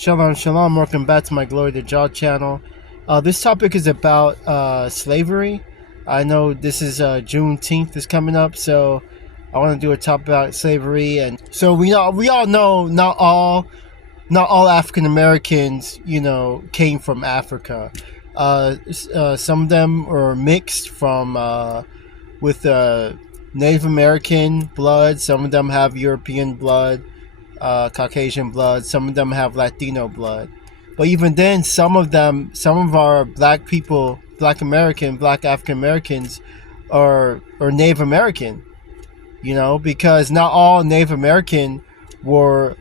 Shalom, shalom. Welcome back to my Glory to Jah channel. This topic is about slavery. I know this is Juneteenth is coming up, so I want to do a topic about slavery. And so we all know not all African Americans, came from Africa. Some of them are mixed from with Native American blood. Some of them have European blood. Caucasian blood. Some of them have Latino blood. But even then, some of our black people, black African Americans are Native American, because not all Native American were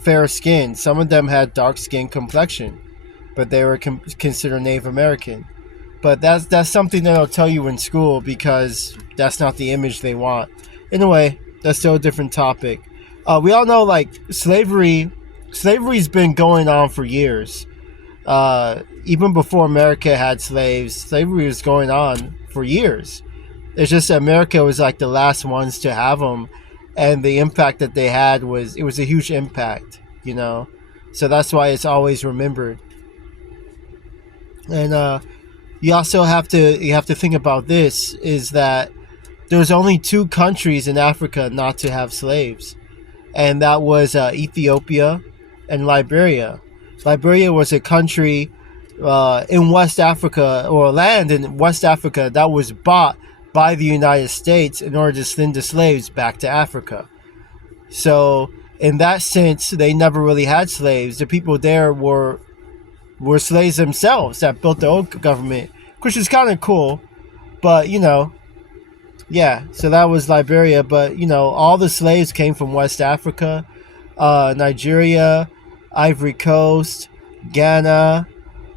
fair skinned. Some of them had dark skin complexion, but they were considered Native American. But that's something they don't tell you in school because that's not the image they want. Anyway, that's still a different topic. We all know, like, slavery's been going on for years. Even before America had slaves, slavery was going on for years. It's just that America was like the last ones to have them, and the impact that they had was a huge impact, So that's why it's always remembered. And you also have to think about this, is that there's only two countries in Africa not to have slaves. And that was Ethiopia and Liberia. Liberia was a country in West Africa, or land in West Africa, that was bought by the United States in order to send the slaves back to Africa. So in that sense, they never really had slaves. The people there were slaves themselves that built their own government, which is kind of cool. But, yeah, so that was Liberia, but all the slaves came from West Africa, Nigeria, Ivory Coast, Ghana,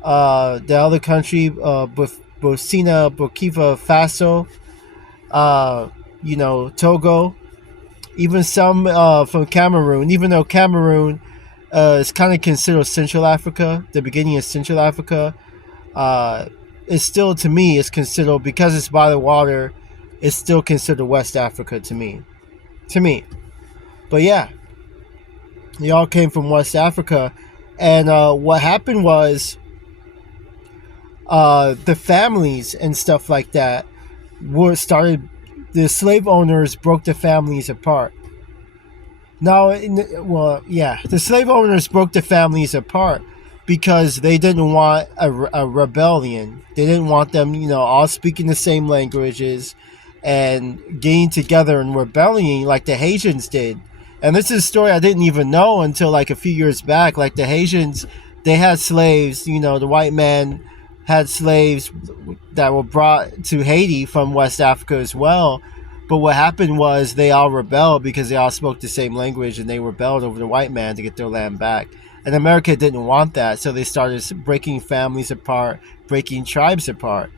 the other country, Burkina Faso, Togo, even some from Cameroon. Even though Cameroon is kind of considered Central Africa, the beginning of Central Africa, it's still, to me, it's considered, because it's by the water, it's still considered West Africa to me. But yeah, they all came from West Africa. And what happened was the families and stuff like that the slave owners broke the families apart. The slave owners broke the families apart because they didn't want a rebellion. They didn't want them, all speaking the same languages and getting together and rebelling like the Haitians did. And this is a story I didn't even know until like a few years back. Like the Haitians, they had slaves, the white man had slaves that were brought to Haiti from West Africa as well. But what happened was they all rebelled because they all spoke the same language, and they rebelled over the white man to get their land back. And America didn't want that, so they started breaking families apart, breaking tribes apart.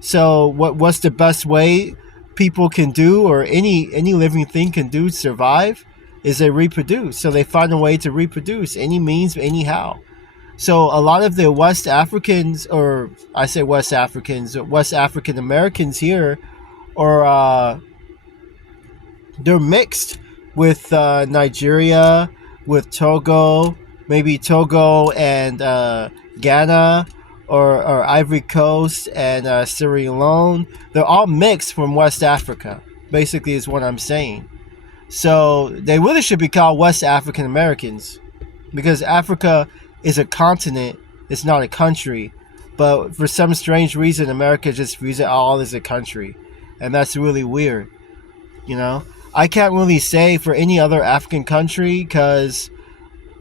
So what's the best way people can do, or any living thing can do, to survive, is they reproduce. So they find a way to reproduce, any means, anyhow. So a lot of the West Africans, or I say West Africans, West African Americans here, or they're mixed with Nigeria, with Togo, maybe Togo and Ghana, or Ivory Coast and Sierra Leone. They're all mixed from West Africa, basically, is what I'm saying. So they really should be called West African Americans, because Africa is a continent, it's not a country. But for some strange reason, America just views it all as a country, and that's really weird. I can't really say for any other African country, because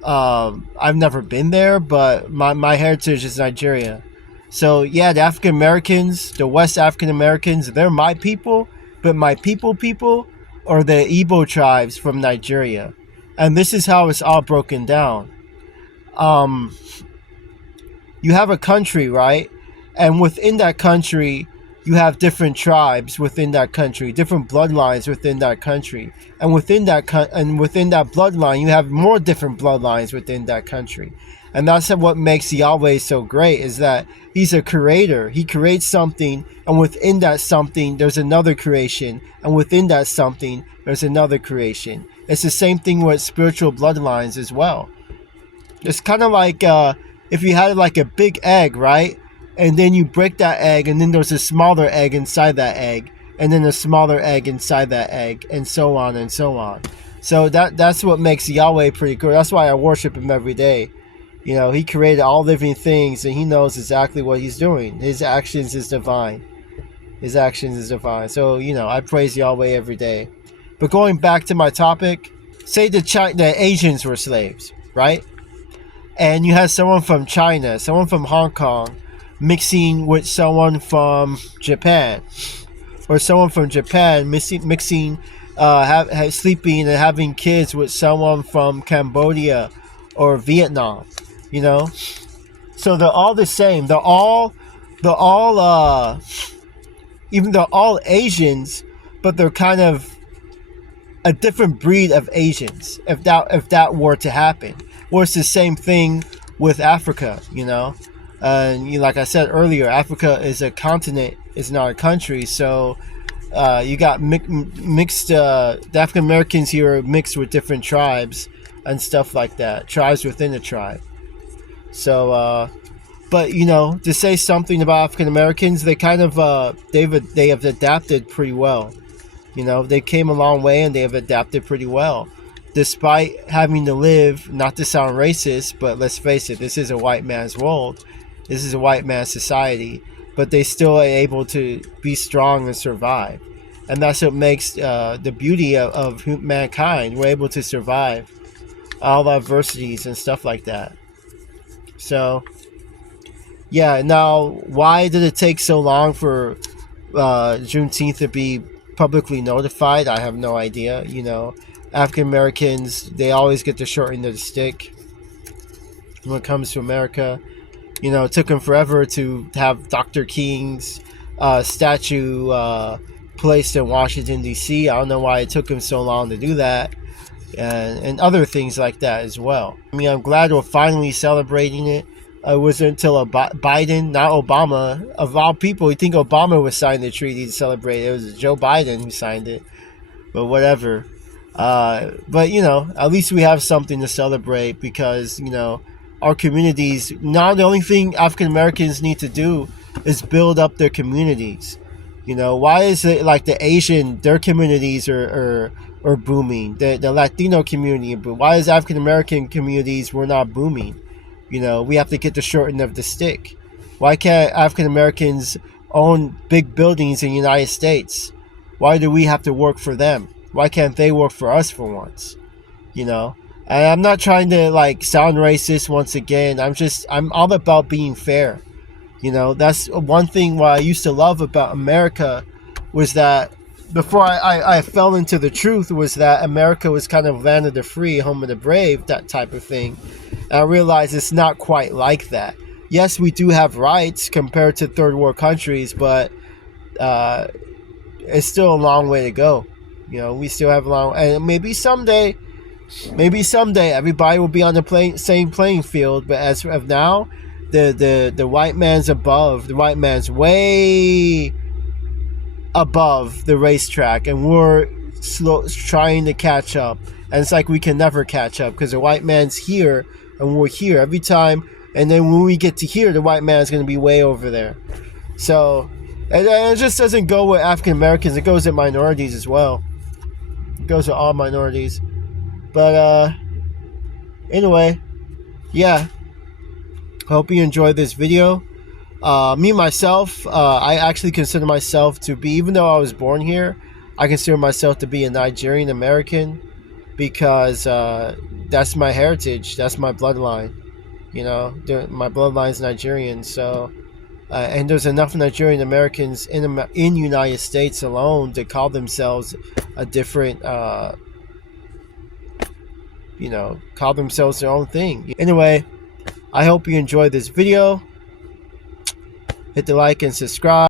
I've never been there, but my heritage is Nigeria. So yeah, the African Americans, the West African Americans, they're my people, but my people are the Igbo tribes from Nigeria. And this is how it's all broken down. You have a country, right? And within that country, you have different tribes within that country, different bloodlines within that country. And within that bloodline, you have more different bloodlines within that country. And that's what makes Yahweh so great, is that he's a creator. He creates something, and within that something, there's another creation. And within that something, there's another creation. It's the same thing with spiritual bloodlines as well. It's kind of like if you had like a big egg, right? And then you break that egg, and then there's a smaller egg inside that egg, and then a smaller egg inside that egg, and so on and so on. So that's what makes Yahweh pretty cool. That's why I worship him every day. You know, he created all living things, and he knows exactly what he's doing. His actions is divine. His actions is divine. So, you know, I praise Yahweh every day. But going back to my topic, say the Asians were slaves, right? And you had someone from China, someone from Hong Kong, mixing with someone from Japan, or someone from Japan mixing, sleeping and having kids with someone from Cambodia or Vietnam. You know, so they're all the same. They're all even they're all Asians, but they're kind of a different breed of Asians. If that were to happen, or it's the same thing with Africa. You know, and like I said earlier, Africa is a continent, it's not a country. So you got mixed. The African Americans here are mixed with different tribes and stuff like that. Tribes within a tribe. So, but you know, to say something about African Americans, they kind of they have adapted pretty well. You know, they came a long way and they have adapted pretty well, despite having to live. Not to sound racist, but let's face it, this is a white man's world. This is a white man's society, but they still are able to be strong and survive, and that's what makes the beauty of mankind. We're able to survive all adversities and stuff like that. So, yeah. Now, why did it take so long for Juneteenth to be publicly notified? I have no idea. You know, African Americans, they always get the short end of the stick when it comes to America. You know, it took them forever to have Dr. King's statue placed in Washington, D.C. I don't know why it took them so long to do that. And other things like that as well. I mean, I'm glad we're finally celebrating it. It wasn't until Biden, not Obama, of all people, you think Obama would sign the treaty to celebrate it. It was Joe Biden who signed it. But whatever. But, you know, at least we have something to celebrate because, you know, our communities, now the only thing African Americans need to do is build up their communities. You know, why is it like the Asian, their communities are booming, the Latino community, but why is African American communities we're not booming? You know, we have to get the short end of the stick. Why can't African Americans own big buildings in the United States? Why do we have to work for them? Why can't they work for us for once? You know, and I'm not trying to like sound racist once again. I'm all about being fair. You know, that's one thing what I used to love about America was that before I fell into the truth was that America was kind of land of the free, home of the brave, that type of thing. And I realized it's not quite like that. Yes, we do have rights compared to third world countries, but it's still a long way to go. You know, we still have a long, and maybe someday everybody will be on the same playing field. But as of now, the white man's above. The white man's way above the racetrack, and we're trying to catch up. And it's like we can never catch up because the white man's here and we're here every time. And then when we get to here, the white man's going to be way over there. So, and it just doesn't go with African Americans. It goes with minorities as well. It goes with all minorities. But anyway, yeah. Hope you enjoyed this video. Me myself, I actually consider myself to be, even though I was born here, I consider myself to be a Nigerian American because that's my heritage, that's my bloodline. You know, my bloodline is Nigerian, so and there's enough Nigerian Americans in United States alone to call themselves a different, you know, call themselves their own thing. Anyway, I hope you enjoyed this video. Hit the like and subscribe.